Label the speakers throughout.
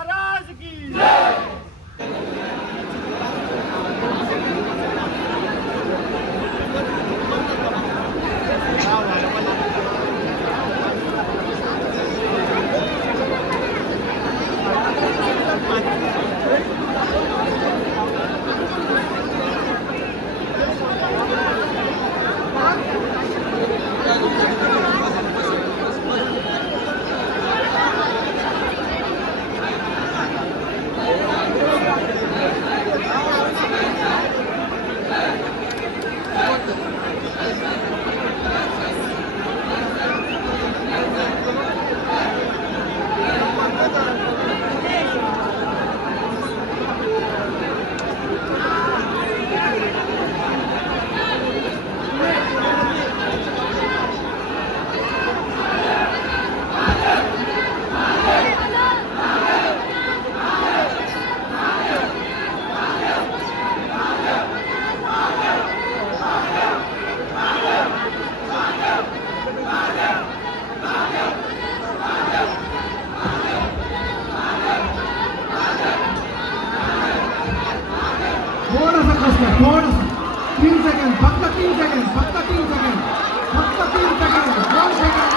Speaker 1: महाराज की
Speaker 2: थोडासा कसला थोडासा तीन सेकंड फक्त तीन सेकंड फक्त तीन सेकंड फक्त तीन सेकंड दोन सेकंड?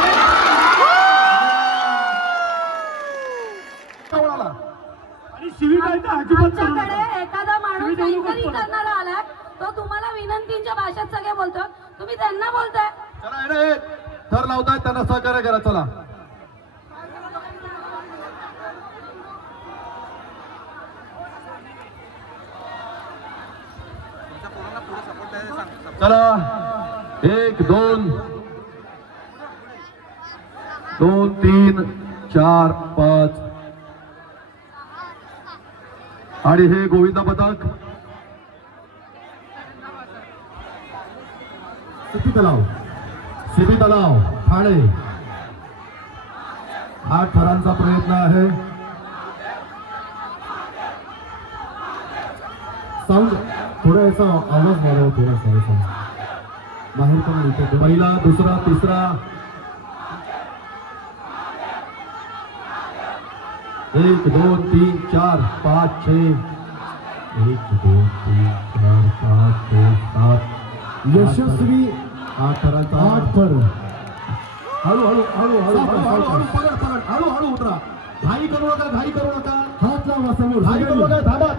Speaker 1: आणि तर अजिबात करू
Speaker 3: आमच्याकडे
Speaker 1: नका.
Speaker 3: एखादा माणूस काहीतरी. करणारा आलाय तो तुम्हाला विनंतीच्या भाषेत सगळे बोलतो तुम्ही त्यांना बोलताय.
Speaker 2: चला हे नाही थर लावतायत त्यांना सहकार्य करा चला. चला एक दोन. दोन तीन चार पाच. आणि हे गोविंदा पथक सिटी तलाव. सिटी तलाव. ठाणे. हा ठरांचा प्रयत्न आहे. साऊंड थोडासा आवाज वाढव थोडासा ऐसा बाहेर पण इथे पहिला दुसरा तिसरा. एक दोन तीन चार पाच छ. एक दोन तीन चार पाच छ सात. यशस्वी आठ थरांचा आठ थर हळू हळू हळू हळू हळू हळू हळू पकड पकड हळू हळू उतरा. घाई करू नका घाई करू नका. हात लावा समोर. घाई करू नका थांबा.